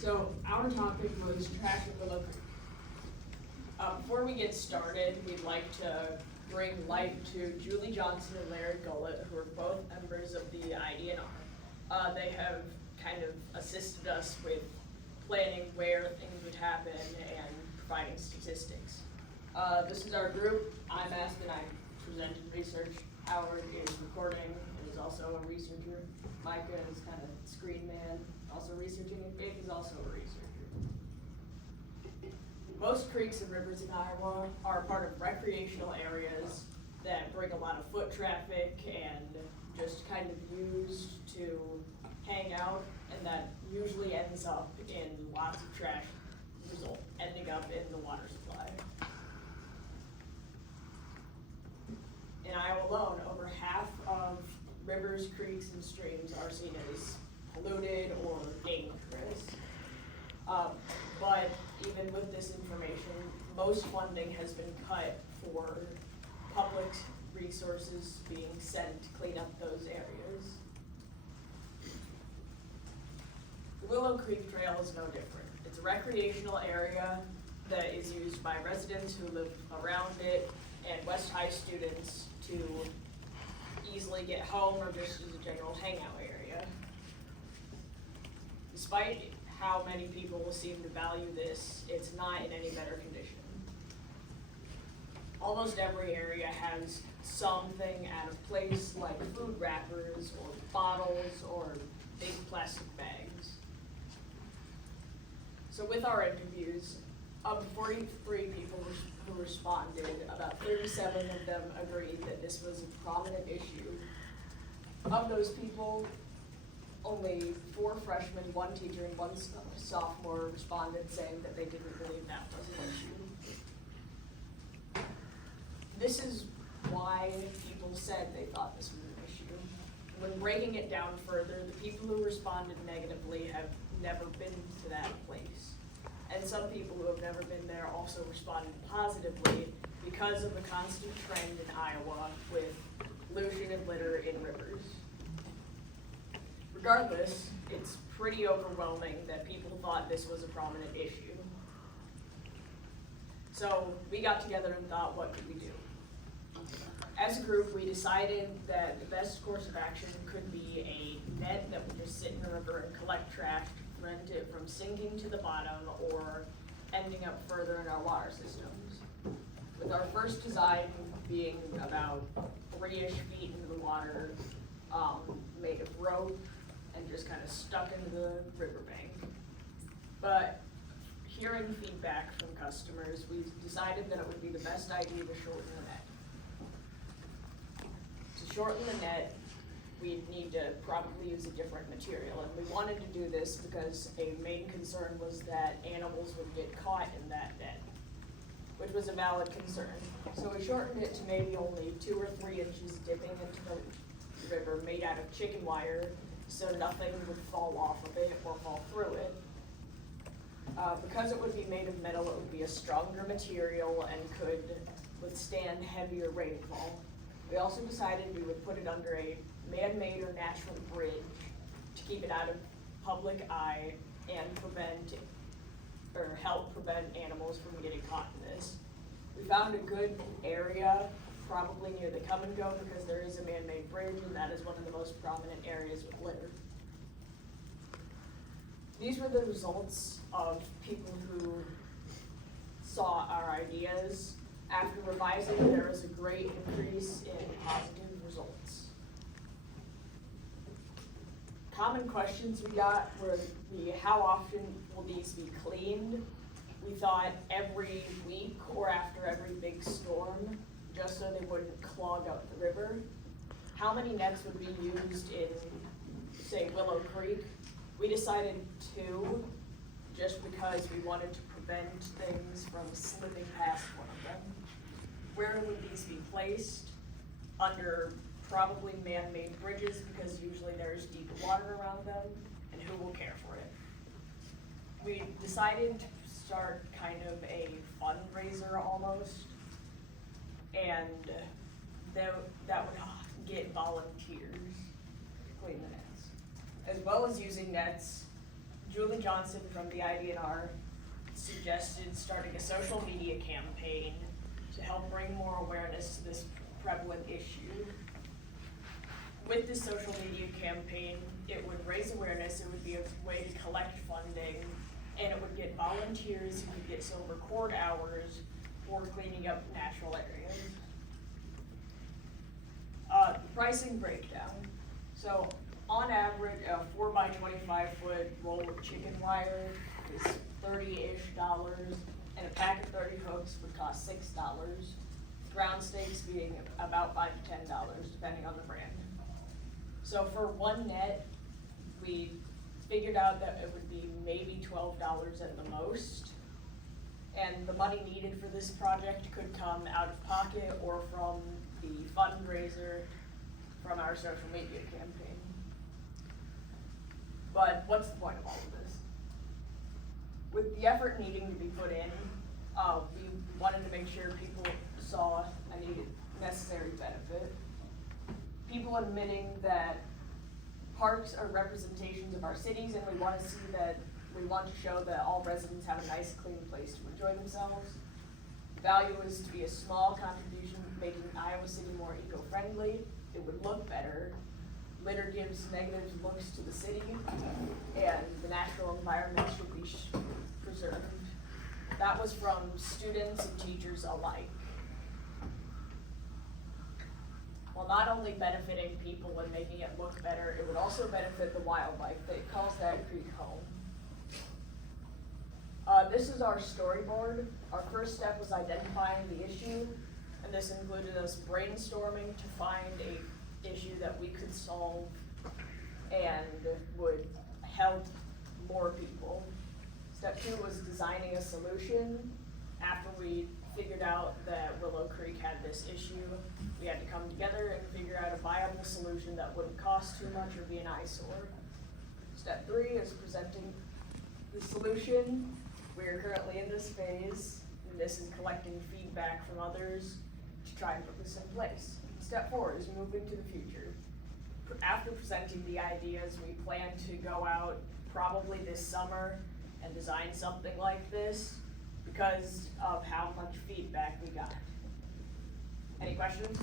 So our topic was trash at Willow Creek. Before we get started, we'd like to bring light to Julie Johnson and Larry Gullett, who are both members of the IDNR. They have kind of assisted us with planning where things would happen and providing statistics. This is our group. I'm Aspen, I presented research. Howard is recording and is also a researcher. Micah is kind of screen man, also researching, and Faith is also a researcher. Most creeks and rivers in Iowa are part of recreational areas that bring a lot of foot traffic and just kind of used to hang out, and that usually ends up in lots of trash ending up in the water supply. In Iowa alone, over half of rivers, creeks, and streams are seen as polluted or dangerous. But even with this information, most funding has been cut for public resources being sent to clean up those areas. The Willow Creek Trail is no different. It's a recreational area that is used by residents who live around it and West High students to easily get home or just as a general hangout area. Despite how many people seem to value this, it's not in any better condition. Almost every area has something out of place, like food wrappers or bottles or big plastic bags. So with our interviews, of 43 people who responded, about 37 of them agreed that this was a prominent issue. Of those people, only 4 freshmen, 1 teacher, and 1 sophomore responded saying that they didn't believe that was an issue. This is why people said they thought this was an issue. When breaking it down further, the people who responded negatively have never been to that place. And some people who have never been there also responded positively because of the constant trend in Iowa with pollution and litter in rivers. Regardless, it's pretty overwhelming that people thought this was a prominent issue. So we got together and thought, what could we do? As a group, we decided that the best course of action could be a net that would just sit in the river and collect trash to prevent it from sinking to the bottom or ending up further in our water systems. With our first design being about 3-ish feet into the water, made of rope and just kind of stuck into the riverbank. But hearing feedback from customers, we decided that it would be the best idea to shorten the net. To shorten the net, we'd need to probably use a different material, and we wanted to do this because a main concern was that animals would get caught in that net, which was a valid concern. So we shortened it to maybe only 2 or 3 inches dipping into the river, made out of chicken wire, so nothing would fall off of it or fall through it. Because it would be made of metal, it would be a stronger material and could withstand heavier rainfall. We also decided we would put it under a man-made or natural bridge to keep it out of public eye and help prevent animals from getting caught in this. We found a good area, probably near the come and go, because there is a man-made bridge and that is one of the most prominent areas with litter. These were the results of people who saw our ideas. After revising, there was a great increase in positive results. Common questions we got were how often will these be cleaned? We thought every week or after every big storm, just so they wouldn't clog up the river. How many nets would be used in, say, Willow Creek? We decided 2, just because we wanted to prevent things from slipping past one of them. Where would these be placed? Under probably man-made bridges, because usually there's deep water around them, and who will care for it? We decided to start kind of a fundraiser almost, and that would get volunteers to clean the nets. As well as using nets, Julie Johnson from the IDNR suggested starting a social media campaign to help bring more awareness to this prevalent issue. With this social media campaign, it would raise awareness, it would be a way to collect funding, and it would get volunteers who could get silver cord hours for cleaning up natural areas. Pricing breakdown. So on average, a 4x25 foot roll of chicken wire is $30-ish, and a pack of 30 hooks would cost $6. Ground stakes being about $5 to $10, depending on the brand. So for one net, we figured out that it would be maybe $12 at the most. And the money needed for this project could come out of pocket or from the fundraiser from our social media campaign. But what's the point of all of this? With the effort needing to be put in, we wanted to make sure people saw a needed necessary benefit. People admitting that parks are representations of our cities, and we want to show that all residents have a nice, clean place to enjoy themselves. The value is to be a small contribution, making Iowa City more eco-friendly. It would look better. Litter gives negative looks to the city, and the natural environment should be preserved. That was from students and teachers alike. While not only benefiting people and making it look better, it would also benefit the wildlife that calls that creek home. This is our storyboard. Our first step was identifying the issue, and this included us brainstorming to find a issue that we could solve and would help more people. Step 2 was designing a solution. After we figured out that Willow Creek had this issue, we had to come together and figure out a viable solution that wouldn't cost too much or be an eyesore. Step 3 is presenting the solution. We are currently in this phase, and this is collecting feedback from others to try and put this in place. Step 4 is moving to the future. After presenting the ideas, we plan to go out probably this summer and design something like this because of how much feedback we got. Any questions?